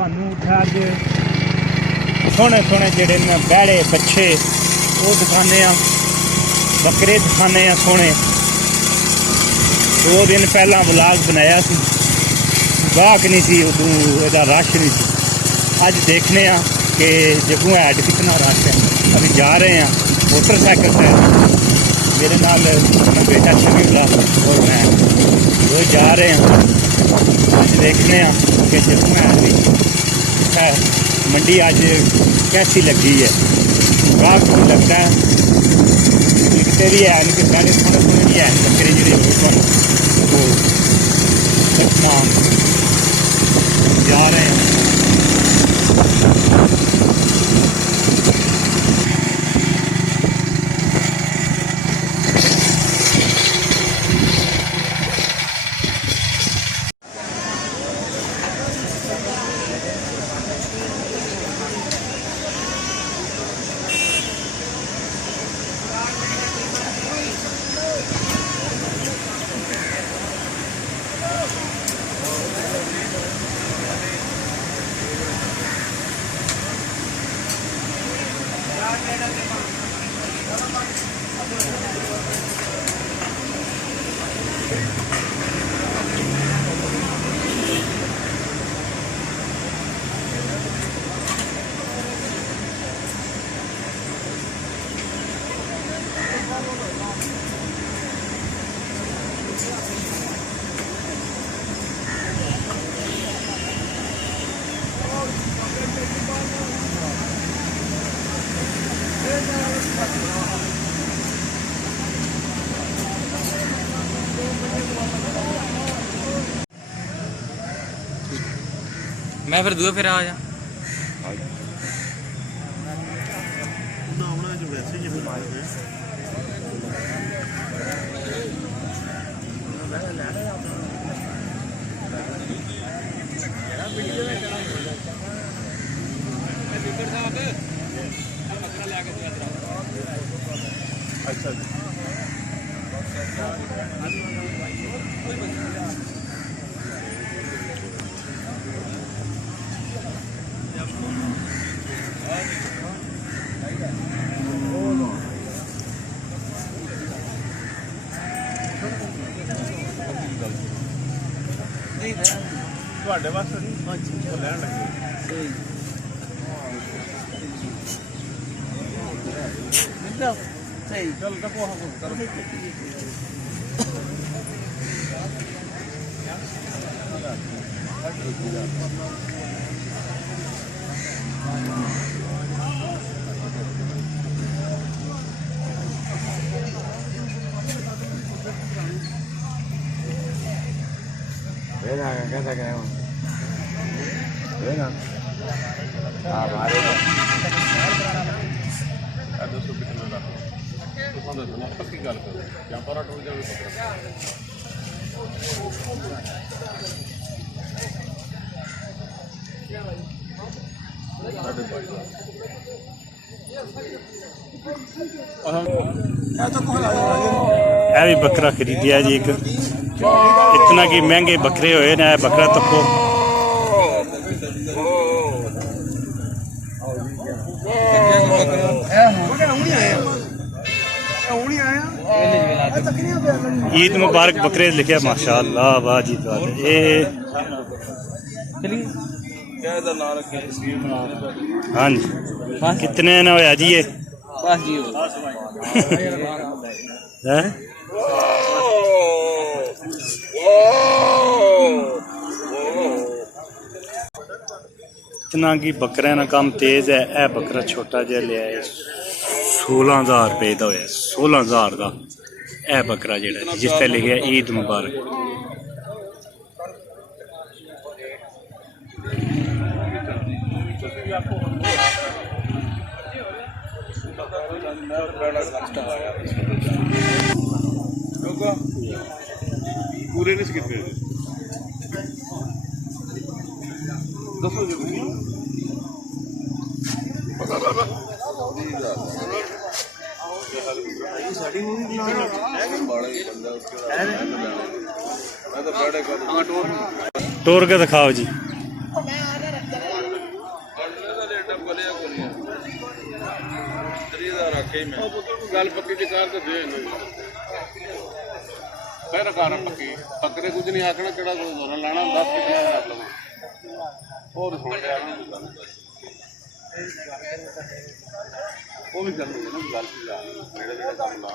ਤੁਹਾਨੂੰ ਅੱਜ सोहने सोहने जेडे बैड़े बच्चे वो दिखाने बकरे दिखाने सोहने। 2 दिन पहला व्लॉग बनाया सी, गाहक नहीं सी उदू, इहदा रश नहीं सी। अज देखने कि जग्गू हैड कितना रश है। अभी जा रहे हैं मोटरसाइकिल से, मेरे नाल मेरा बेटा शमीला और मैं वो जा रहे हैं। अज देखने कि जग्गू हैड भी है मंडी अज कैसी लगी है। गाहक भी लगता है दिखते भी है कि साढ़े सोहने सोहने भी है बकरे जो वो देखना जा रहे हैं। मैं फिर दूए फिर आ जा अच्छा ਤੁਹਾਡੇ ਵਾਸਤੇ ਉਹ ਲੈਣ ਲੱਗੇ ਸਹੀ ਚੱਲ ਤਾਂ ਕੋਹਾ ਕਰ कैसा गए हो ना पक्की गल करो पर टूट जाए भी बकरा खरीदिया जी। एक इतना कि महंगे बकरे होए ना, बकरा तको ईद मुबारक बकरे लिखे माशाअल्लाह वाह जी वाह। हाँ जी कितने ना होया जी ये इतना कि बकरे ना काम तेज है। यह बकरा छोटा जहा लिया 16,000 रुपये का होया। 16,000 का यह बकरा जोड़ा जिस पर लिखे ईद मुबारक। पूरे नहीं कितने दसो जी टोर के दिखाओ जी। ਬਲਿਆ ਕੋਲੀਆਂ ਤਰੀ ਦਾ ਰੱਖੇ ਮੈਂ ਗੱਲ ਪੱਕੀ ਤੇ ਕਾਰ ਤੇ ਦੇ ਫਿਰ ਕਾਰ ਪੱਕੀ ਬੱਕਰੇ ਕੁਝ ਨਹੀਂ ਆਖਣਾ ਕਿਹੜਾ ਕੋਈ ਦੋਨਾ ਲੈਣਾ 10 ਕਿਲੋ ਰੱਖ ਲਵਾਂ ਹੋਰ ਸੁਣ ਲਿਆ ਉਹ ਵੀ ਕਰ ਲੂਗਾ ਨਾ ਗੱਲ ਕੀ ਆ ਨੇੜੇ ਨੇੜੇ ਕੰਮ ਲਾ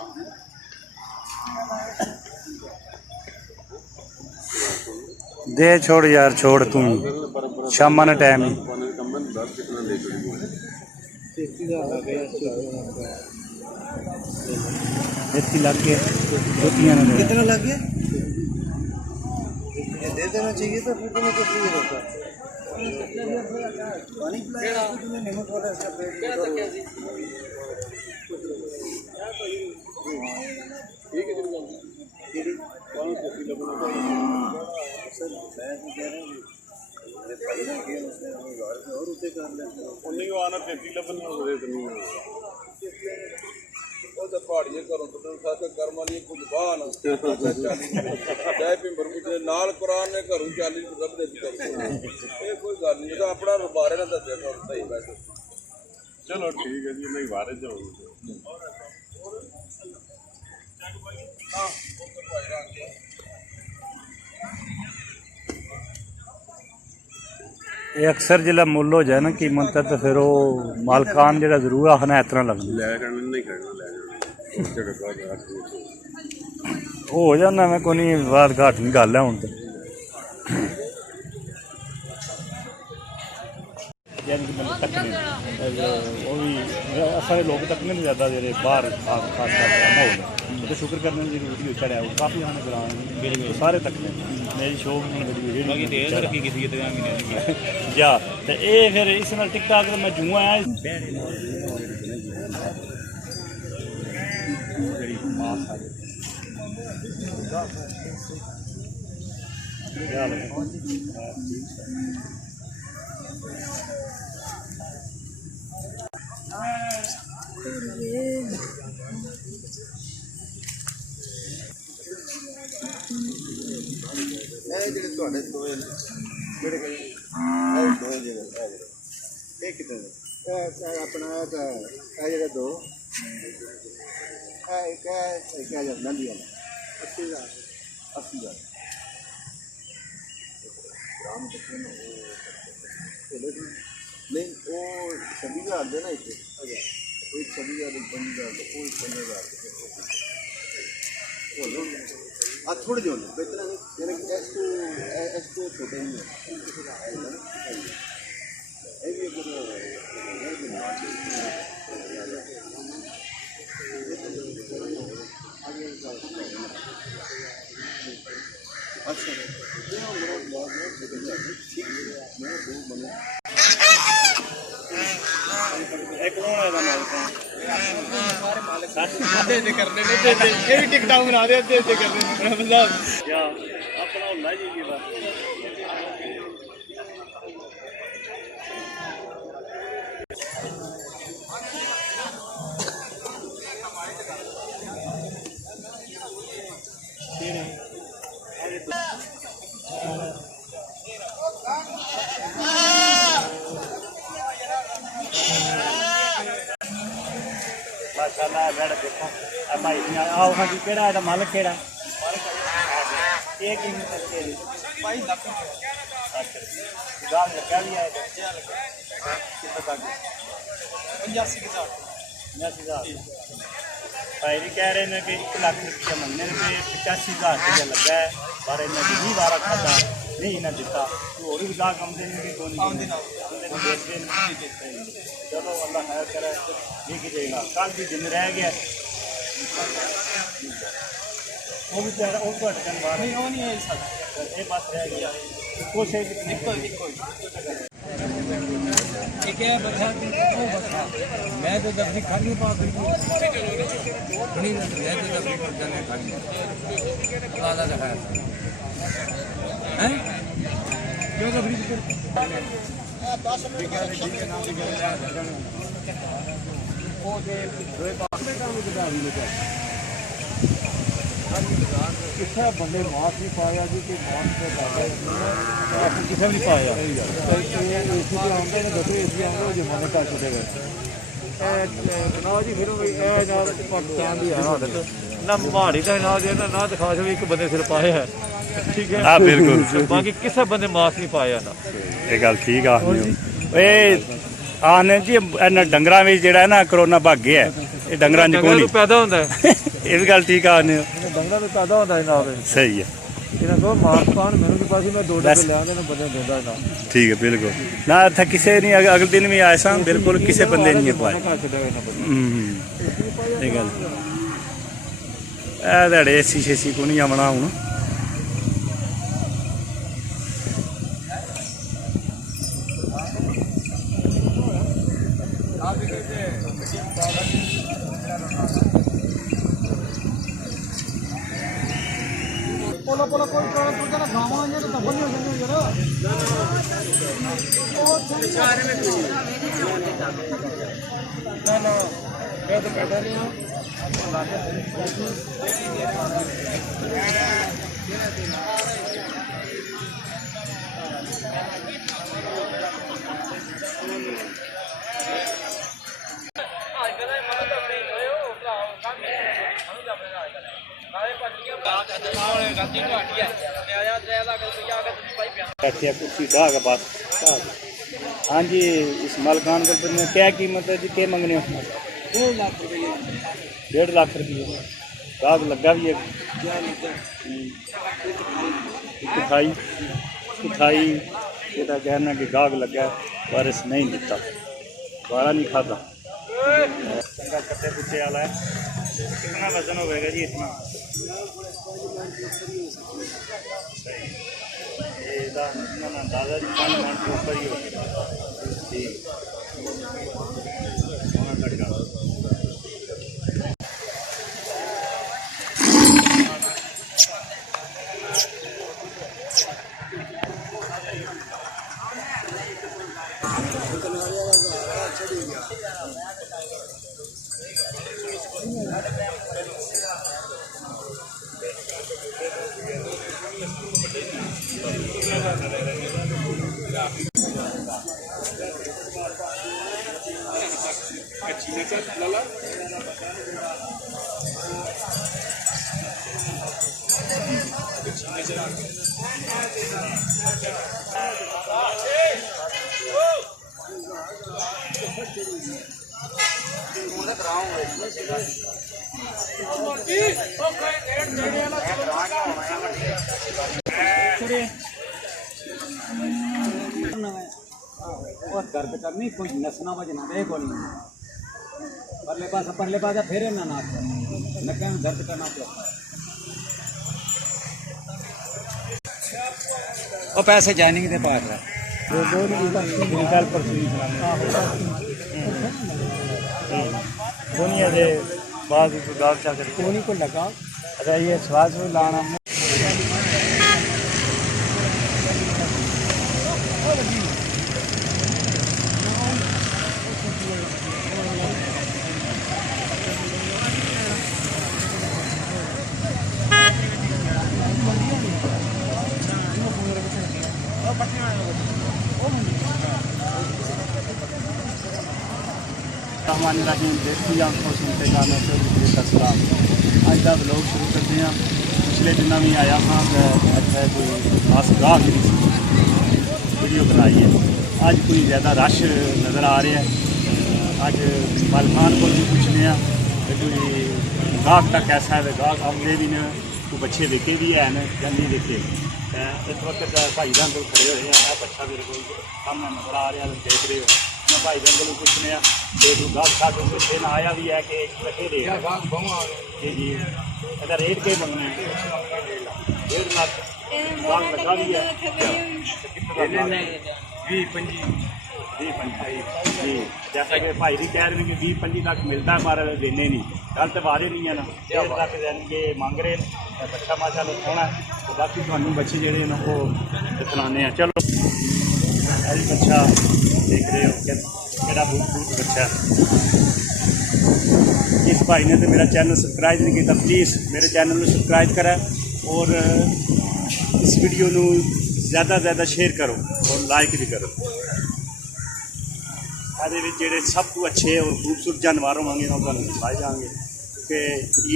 दे छोड़ यार छोड़ तू शामा ने टाइम ही लग गया कितना लग गया दे देना चाहिए तो फिर तुम्हें कुछ नहीं होता पानी पिलाया तुम्हें नमक वाला सब ठीक है सर मैं तो कह रहा हूँ और उसे कर लेते उन्हीं को आना 33 लबन ਉਹ ਤਾਂ ਪਹਾੜੀਏ ਘਰੋਂ ਤੁਰਨ ਸਾਥੇ ਕਰਮ ਵਾਲੀ ਕੁਝ ਬਾਹ ਨਾ ਚਾਹੇ ਪਿੰਬਰ ਮੁਝੇ ਨਾਲ ਕੁਰਾਨ ਨੇ ਘਰੋਂ 40 ਰੱਬਦੇ ਦੀ ਕਰੀ ਇਹ ਕੋਈ ਗੱਲ ਨਹੀਂ ਤਾਂ ਆਪਣਾ ਬਾਰੇ ਨਾ ਦੱਸਿਆ ਕਰ ਸਹੀ ਵੈਸੇ ਚਲੋ ਠੀਕ ਹੈ ਜੀ ਨਹੀਂ ਬਾਰੇ ਜਾਊਂਗੇ ਹਾਂ ਉਹ ਭਾਈ ਰਾਂਗੇ ये अक्सर जिला मुल हो जाए ना कीमत तो फिर वो मालकान जो जरूर आखना इतना लगना हो जाना मैं कोई बात घट नहीं गल है हूँ तो लोग तकने ज्यादा जेह्ड़े बाहर खास कर माहौल तो शुक्र करने की वीडियो चढ़िया काफ़ी आने ग्रां सारे तकने मेरी शौक जा तो ये फिर इस नाल टिकटॉक मैं जूं आया ਜਿਹੜੇ ਤੁਹਾਡੇ ਦੋਏ ਜਿਹੜੇ ਦੋਏ ਜਿਹੜੇ ਇਹ ਕਿਤੇ ਆਪਣਾ ਇਹ ਜਿਹੜੇ ਦੋ ਇੱਕ ਹੈ ਨੰਦੀ ਵਾਲਾ 80,000 ਗ੍ਰਾਮ ਤੱਕ ਨਹੀਂ ਉਹ 26,000 ਦੇ ਨਾ ਇੱਥੇ ਕੋਈ 26,000 25,000 ਕੋਈ 15,000 आ थोड़े जो बेहतर यानी कि एस को छोटे ही टिकटा बना दे करने अपना होला जी माशाल्लाह देखो भाई आओ हाँ जी केड़ा है मालिक केड़ा एक भाई गाल लगा भी है भाई भी कह रहे हैं कि 1 लाख रुपया मंगने पे 85,000 रुपया लगा है पर इन्हें 20 बार खाता नहीं इन्हें दिता और भी गाहक आमदे चलो अल्लाह खैर करे लेके जाएगा कल भी दिन रह गया वो भी वो तो अटकन बाहर नहीं वो नहीं है ये बात रह गया कोई से ठीक है मैं तो दफ्ती खाली पास नहीं मैं तो दफ्ती जाने खाली अल्लाह का खैर हैं क्यों दफ्ती किथे बंदे मास्क नहीं पाया जी कि मास्क किसे भी नहीं पाया एसी के आंदे ने दसो एसी आंदे जमाने का छुटे गए ना जी फिर ना पाकिस्तान की है हालत ना माड़ी का ना दे ना दिखा सके एक बंदे सिर पाए है ठीक है हाँ बिल्कुल बाकी किसी बंदे मास्क नहीं पाया ना ये गल ठीक आ आने जी इन्ना डंगरां विच जेहड़ा है ना कोरोना भग गया है ये डंगरां च कोई नहीं पैदा होता है ये भी गल ठीक आने डंगरा तो पैदा होता है ना सही है ਇਹਨਾਂ ਕੋਲ ਮਾਸਕ ਪਾਣ ਮੈਨੂੰ ਕੀ ਪਾਸੀ ਮੈਂ 2 ਡੱਬੇ ਲਿਆਂਦੇ ਨੇ ਬੰਦੇ ਦਿੰਦਾ ਨਾ ठीक है बिल्कुल ना इत्थे किसे नहीं अगले दिन भी आए सां बिल्कुल किसे बंदे नहीं पाए ये गल ए दड़े एसी शेसी को नहीं आना हुण पोला पोला कोई तो जरा गावा ये तो बंद हो जाने जरा ना ना मैं तो बैठा नहीं हूं बैठे कुर्सी ढाह के बस हाँ जी इस्माइल खान को क्या कीमत है जी क्या मंगने हो 1.5 लाख रुपये गाहक लगा भी है उठाई ये कहना कि गाहक लगा पर इस नहीं दिता बारा नहीं खाता चंगा कट्टे पुच्छे वाला है कितना वजन होगा जी इतना अंदाजा 5 मन के ऊपर ही होगा ठीक और दर्द करनी कुछ नसना बजना दे को नहीं परले पास फिर ना नाक नक्के में दर्द करना पड़ता और पैसे जाएंगे दे पास है निकाल पर दुनिया के बाद गाँव चाकर कोनी को लगा अच्छा ये श्वास में लाना रहमान रहीम देखती आंखों सुनते गानों से सलाम अज का ब्लॉग शुरू करते हैं पिछले दिनों भी आया था अच्छा कोई खास गाह नहीं वीडियो बनाई है अज कोई ज़्यादा रश नज़र आ रहा है अज इस्माइल खान को भी पूछने कोई गाहक का कैसा है गाहक आते भी ने कोई बच्चे देखे भी हैं या नहीं देखे इस वक्त भाई जान को खड़े हुए हैं बच्चा मेरे को सामने नजर आ रहा देख रहे हो मैं भाई जान को पूछने गाहक साहब पिछले ना आया भी है कि लगे दे जी जी अगर रेट के बनने 1.5 लाख गाहक लगा भी है 20-25 जी जैसा कि भाई भी कह रहे हैं कि 20-25 लाख मिलता है पर देने नहीं गल तो बारे नहीं है ना 1.5 लाख देंगे मांग रहे हैं बच्चा माशाल्लाह सोहना तो बाकी थानू बच्चे जोड़े ना वो दिखलाने हैं चलो अभी बच्चा देख रहे हो कि बच्चा जिस भाई ने तो मेरा चैनल सबसक्राइब नहीं किया प्लीज़ मेरे चैनल में सबसक्राइब करें और इस वीडियो को ज़्यादा ज़्यादा शेयर करो और लाइक भी करो। ये सब तो अच्छे और खूबसूरत जानवर होंगे ना तुम दिखाए जाएंगे कि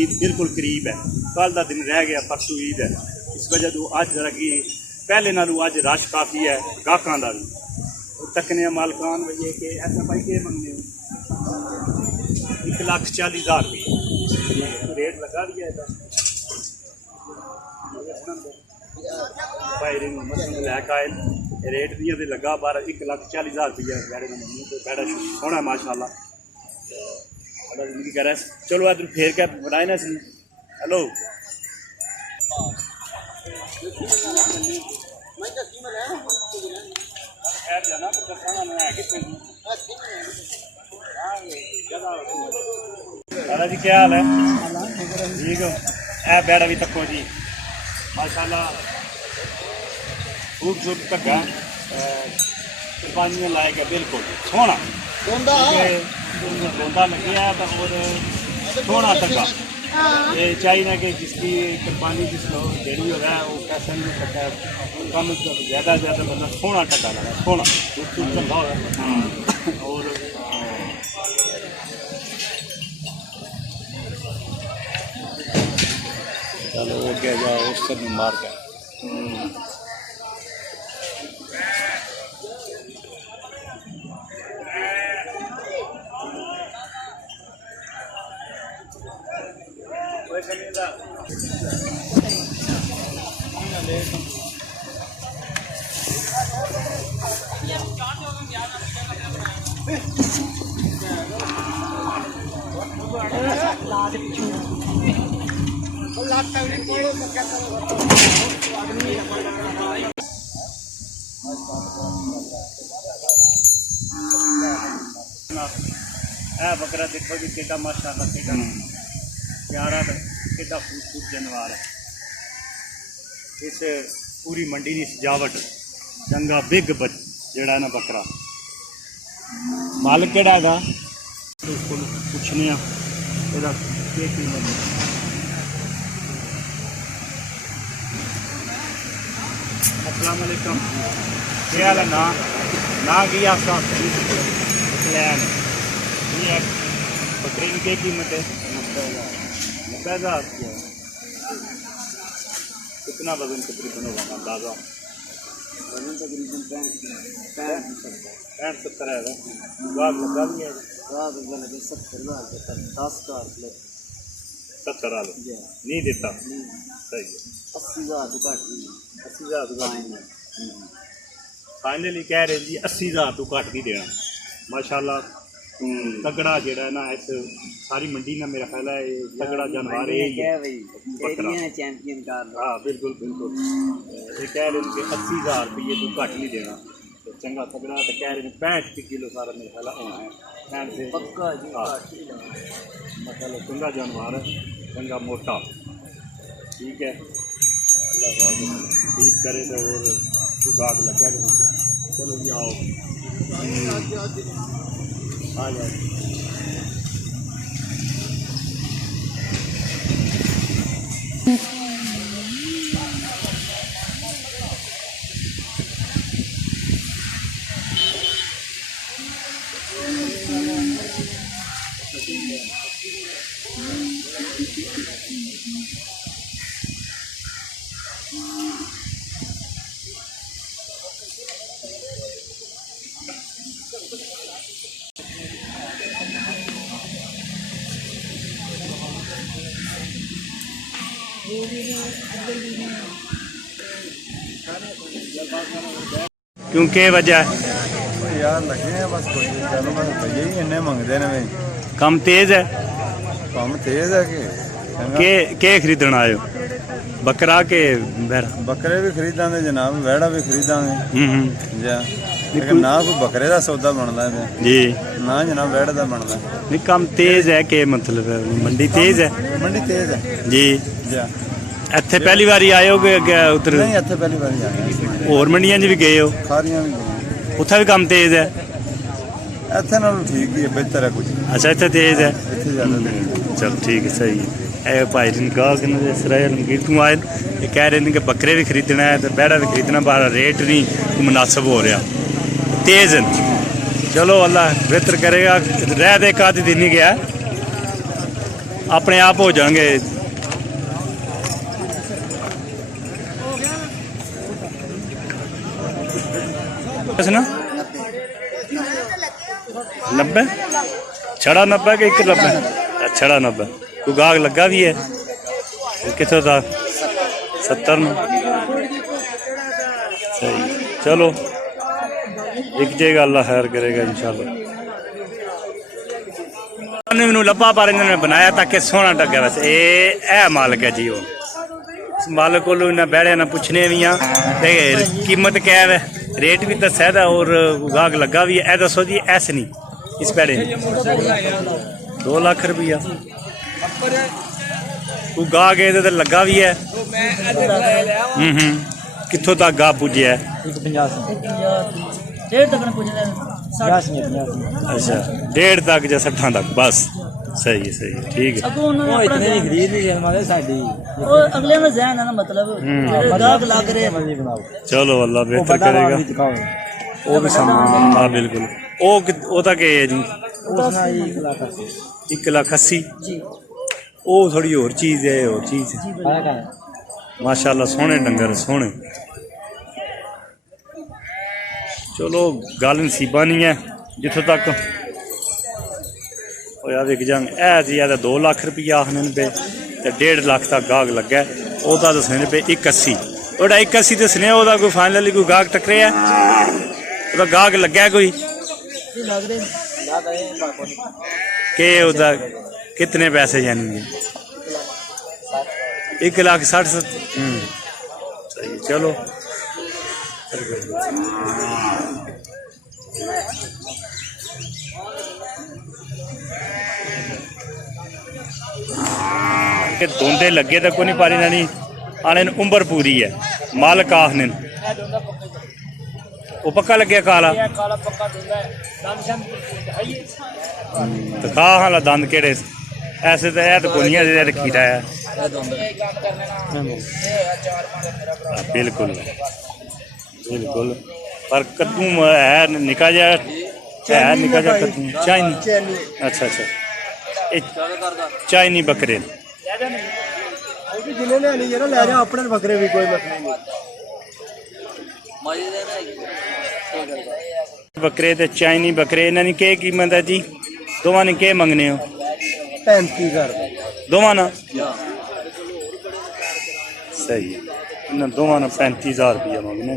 ईद बिल्कुल करीब है। कल का दिन रह गया, परसों ईद है। इस वजह तो अज जरा कि पहले नालों अज रश काफ़ी है गाहकों का भी। तकने मालकान भैया कि ऐसा भाई के मंगने 1,40,000 रुपये रेट लगा दिया है भाई लैक आए रेट भी तो लगा 1,40,000 रुपया बैड़े का मंगनी। तो बैड़ा सोहना माशाल्लाह बड़ा जिंदगी कह रहा है। चलो इधर फेर के बनाए ना सी। हेलो दादा जी क्या हाल है? ठीक हो? ए बैड़ा भी तको जी माशाल्लाह खूबसूरत धग्गा कुर्बानियाँ लाएगा बिल्कुल सोहना बोंदा लगे है और सोहना धग्गा। ये चाहिए कि जिसकी कुर्बानी जिस देनी हो रहा है वो कैसे नहीं सकता है कम ज़्यादा से ज़्यादा मतलब सोहना धग्गा लगा सोहना खूबसूरत धग्गा हो और चलो आगे जाओ उस सब मार के बकरा देखो जी केड़ा माशाल्लाह केड़ा प्यारा केड़ा खूबसूरत जानवर है। इस पूरी मंडी की सजावट चंगा बिग जड़ा ना बकरा मालिक केड़ा है पूछने कीमत अस्सलाम वालेकुम क्या हाल है ना की आपका बकरी की क्या कीमत है? 90,000 कितना वजन तकरीबन होगा अंदाजा? वजन तकरीबन 65-70 है। गाग लगा भी है 70 वाले नहीं देता सही है 80,000 फाइनली कह रहे जी 80,000 तो घट नहीं देना माशाल्लाह। तगड़ा जड़ा ना इस सारी मंडी में मेरा ख्याल है तगड़ा जानवर है चैंपियन का। हाँ बिल्कुल बिल्कुल ये कह रहे हैं कि 80,000 रुपये तो घट नहीं देना तो चंगा तगड़ा तो कह रहे हैं 65 किलो सारा मेरा ख्याल होना है पक्का जी। हाँ मतलब चंगा जानवर है चंगा मोटा ठीक है ठीक करे तो और गाग लगे चलो जी आओ आ जाओ। क्योंकि वजह यार लगे हैं बस कुछ चलो बस भैया ही इन्ने मंगते ने वे कम तेज है कम तेज है के खरीदना आयो बकरा के बैरा बकरे भी खरीदांगे जनाब वैड़ा भी खरीदांगे जा लेकिन ना कोई बकरे का सौदा बनता है जी ना जनाब वैड़ा का बनता नहीं कम तेज है के मतलब मंडी तेज है मंडी तेज है जी जा ਇੱਥੇ ਪਹਿਲੀ ਵਾਰੀ ਆਏ ਹੋ ਕਿ ਉਧਰ नहीं इत्थे पहली बार आया ਹੋਰ ਮੰਡੀਆਂ 'ਚ ਵੀ ਗਏ ਹੋ खारियां भी गए ਉੱਥੇ ਵੀ ਕੰਮ ਤੇਜ਼ ਹੈ ਇੱਥੇ ਨਾਲੋਂ ਠੀਕ ਹੀ ਹੈ, ਬਿਹਤਰ ਹੈ ਕੁਝ ਅੱਛਾ ਇੱਥੇ ਤੇਜ਼ ਹੈ। ਇੱਥੇ ਜ਼ਿਆਦਾ ਤੇਜ਼। ਚਲ ਠੀਕ ਹੈ ਸਹੀ ਹੈ। ਇਹ ਭਾਈ ਜੀ ਨੇ ਕਹਾ ਕਿ ਨਾ ਸਰਾਏ ਲੰਗੀਰ ਤੋਂ ਆਏ ਇਹ ਕਹਿ ਰਹੇ ਨੇ ਕਿ ਬੱਕਰੇ ਵੀ ਖਰੀਦਣਾ ਹੈ ਤੇ ਬਹਿੜਾ ਵੀ ਖਰੀਦਣਾ, ਪਰ ਰੇਟ ਨਹੀਂ ਮੁਨਾਸਬ ਹੋ ਰਿਹਾ, तेज हैं। चलो अल्लाह बेहतर करेगा, रह दे एक आधी दिन ही गया, अपने आप हो जाएंगे। ना 90 छड़ा 90 कि 1 90? छड़ा 90। कोई गाहक लगा भी है कितों था 70 में। सही, चलो एक जगह अल्लाह खैर करेगा इंशाल्लाह। मैनू लब्बा पर इन्होंने बनाया ताकि सोहना टक्या। वैसे ये मालिक है जी, वो मालिक को इन्हें बैठे ना पूछने भी हाँ, कीमत क्या है, रेट भी दसा था और गाहक लगा भी है। दसो जी ऐसे नहीं इस पैड़े 2 लाख रुपया कोई गाहक ये लगा भी है। कितों तक गाह पुजे है? अच्छा 1.5 तक या 60 तक बस। सही है, सही है, ठीक है। चलो अल्लाह बेहतर करेगा। वो भी सामान, हाँ बिल्कुल। वो तक है जी 1,80,000। वो थोड़ी और चीज़ है, और चीज़ है माशाल्लाह। सोहने डंगर सोहने। चलो गल नसीबा नहीं है जिथों तक विक जांग। है 2 लाख रुपया आखने पे, 1.5 लाख तक गाहक लग्गा। वो दसने पे 1,80। वो 1,80 दसने, वो कोई फाइनली कोई गाहक टकरे है, वो गाहक लग्गा कोई के उदा कितने पैसे यानी 1,60,000। सही, चलो धोंदे लगे तो कोई नहीं पारी नहीं आने उम्र पूरी है। मालिक आखने वो पक्का लगे काला तो खा हाला दंद केड़े ऐसे तो है तो कोई नहीं खीरा है। बिल्कुल बिल्कुल, पर कद्दू है निका जा है, निका जा कद्दू चाइनी। अच्छा अच्छा, चाइनी बकरे बकरे भी कोई बकरे ते चाइनी बकरे इन्होंने क्या कीमत है जी? दोवां ने क्या मंगने हो? 35,000 दोवां ना? सही है, इन्होंने दोवां ना 35,000 रुपया मंगने।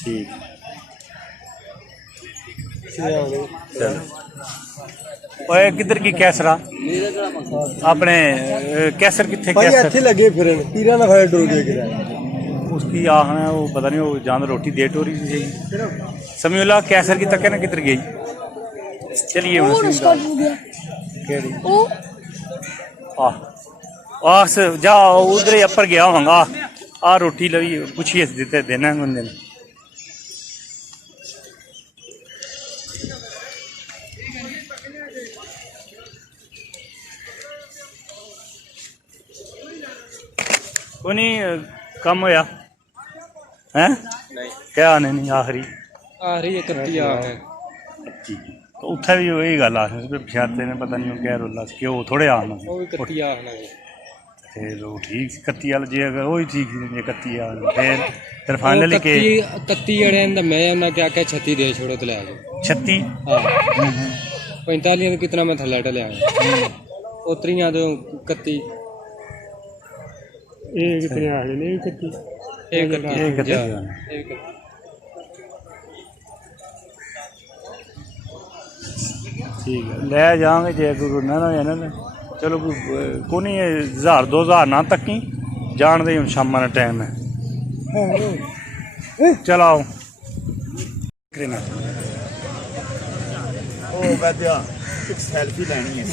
ठीक, चलो ओए किधर की कैसरा अपने कैसर कितने कैसर लगे फिर पीरा ना फायर डोर गया उसकी आखना है वो पता नहीं, वो जान रोटी दे टोरी थी समीउल्लाह कैसर की तक है ना किधर गई। चलिए जा उधर ही अपर गया होगा आ रोटी लवी पूछिए देते देना बंदे ने। कोई नहीं कम होया है क्या आने नहीं आखिरी 31,000 है तो उत्थे भी वही गल आखनी पछाते ने पता नहीं क्या रोला क्यों थोड़े आना फिर वो ठीक 31 वाला जे अगर वही ठीक जे 31 फिर फाइनली के 31 जड़े मैं उन्हें क्या क्या 36 दे छोड़ो तो ले आ 36 45 कितना मैं थल्ला ले आया उतरियां तो 31 कितने आ रहे नहीं 31 ठीक है ले जाएंगे जे कोई ना ना चलो कोई नहीं 1,000-2,000 ना तक ही जान दे शाम का टाइम है। चलाओ सेल्फी लेनी है।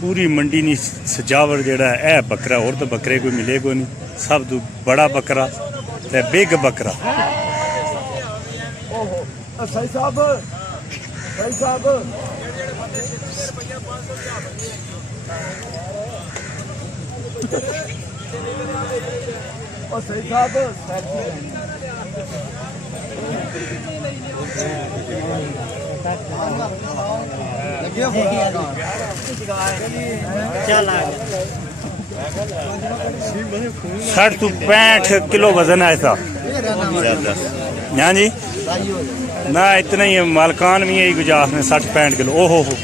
पूरी मंडी नहीं सजावट जड़ा है बकरा और तो बकरे कोई मिले कोई नहीं। सब तो बड़ा बकरा ते बिग बकरा। सही साहब साठ तो 65 किलो वजन है इसका। हाँ जी ना इतना ही है, मालकान भी यही गुजारत ने 60-65 किलो। ओहो हो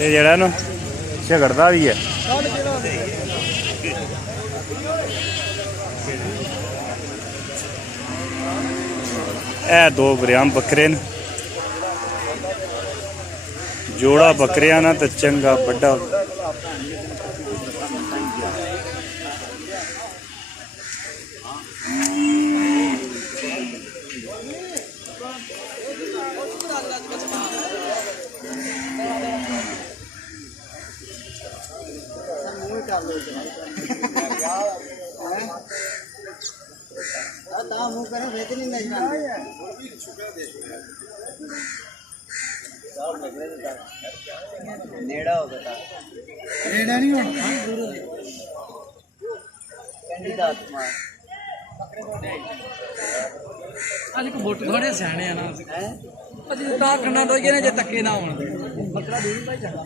ये जड़ा ना झगड़ता भी है। ए 2 बरियाम बकरे न, जोड़ा बकरिया ना तो चंगा बड़ा। ਅੱਜ ਕੋ ਵੋਟ ਥੋੜੇ ਸਿਆਣੇ ਆ ਨਾ ਅਸੀਂ ਤਾਂ ਕੰਨਾ ਦੋਈਏ ਨੇ ਜੇ ਧੱਕੇ ਨਾ ਹੋਣ ਬੱਕਰਾ ਦੇ ਨਹੀਂ ਭਾਈ ਚੰਗਾ